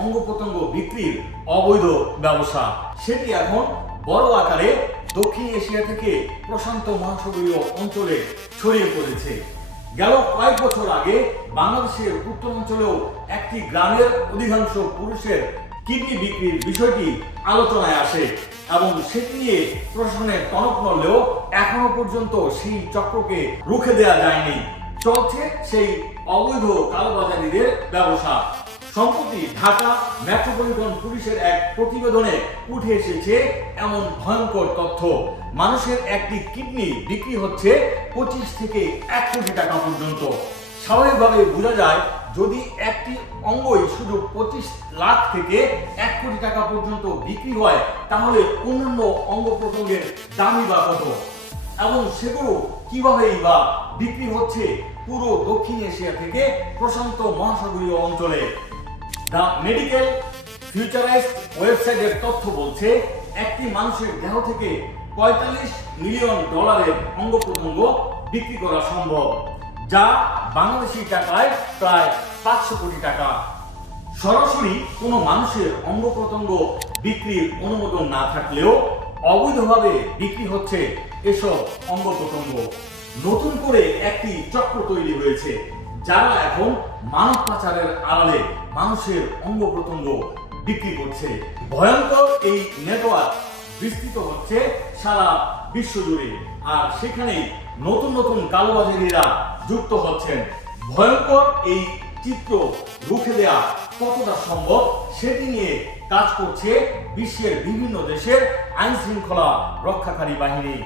অঙ্গ প্রত্যঙ্গ বিক্রির অবৈধ ব্যবসা, সেটি এখন বড় আকারে দক্ষিণ এশিয়া থেকে প্রশান্ত মহাসাগরীয় অঞ্চলে ছড়িয়ে পড়েছে। গেল কয়েক বছর আগে বাংলাদেশের উত্তরাঞ্চলেও একটি গ্রামের অধিকাংশ পুরুষের কিডনি বিক্রির বিষয়টি আলোচনায় আসে এবং সেটি নিয়ে প্রশাসনের টনক নড়লেও এখনো পর্যন্ত সেই চক্রকে রুখে দেওয়া যায়নি। চলছে সেই অবৈধ কালোবাজারিদের ব্যবসা। সম্প্রতি ঢাকা মেট্রোপলিটন পুলিশের এক প্রতিবেদনে উঠে এসেছে এমন ভয়ঙ্কর তথ্য। মানুষের একটি কিডনি বিক্রি হচ্ছে 25 থেকে 1 কোটি টাকা পর্যন্ত। স্বাভাবিকভাবে বোঝা যায়, যদি একটি অঙ্গই শুধু 25 লাখ থেকে 1 কোটি টাকা পর্যন্ত বিক্রি হয়, তাহলে অন্যান্য অঙ্গ প্রত্যঙ্গের দামই বা কত, এবং সেগুলো কিভাবেই বা বিক্রি হচ্ছে পুরো দক্ষিণ এশিয়া থেকে প্রশান্ত মহাসাগরীয় অঞ্চলে। দ্য মেডিকেল ফিউচারিস্ট ওয়েবসাইটের তথ্য বলছে, একটি মানুষের দেহ থেকে 45 মিলিয়ন ডলারের অঙ্গ প্রত্যঙ্গ বিক্রি করা সম্ভব, যা বাংলাদেশি টাকায় প্রায় 500 কোটি টাকা। সরাসরি কোনো মানুষের অঙ্গ প্রত্যঙ্গ বিক্রির অনুমোদন না থাকলেও অবৈধভাবে বিক্রি হচ্ছে এসব অঙ্গ প্রত্যঙ্গ। নতুন করে একটি চক্র তৈরি হয়েছে, যারা এখন মানব পাচারের আড়ালে মানুষের অঙ্গ প্রত্যঙ্গ বিক্রি করছে। ভয়ঙ্কর এই নেটওয়ার্ক বিস্তৃত হচ্ছে সারা বিশ্ব জুড়ে, আর সেখানে নতুন নতুন কালোবাজারিরা যুক্ত হচ্ছেন। ভয়ঙ্কর এই চিত্র রুখে দেওয়া কতটা সম্ভব, সেটি নিয়ে কাজ করছে বিশ্বের বিভিন্ন দেশের আইন শৃঙ্খলা রক্ষাকারী বাহিনী।